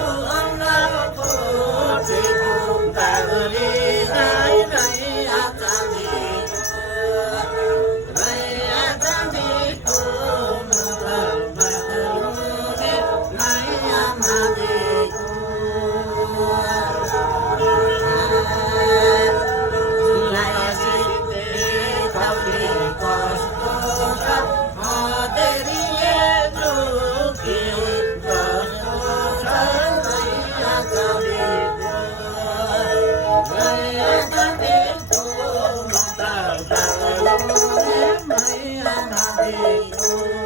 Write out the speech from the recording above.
Hãy subscribe cho kênh Ghiền Mì Gõ để không bỏ lỡ những video hấp dẫn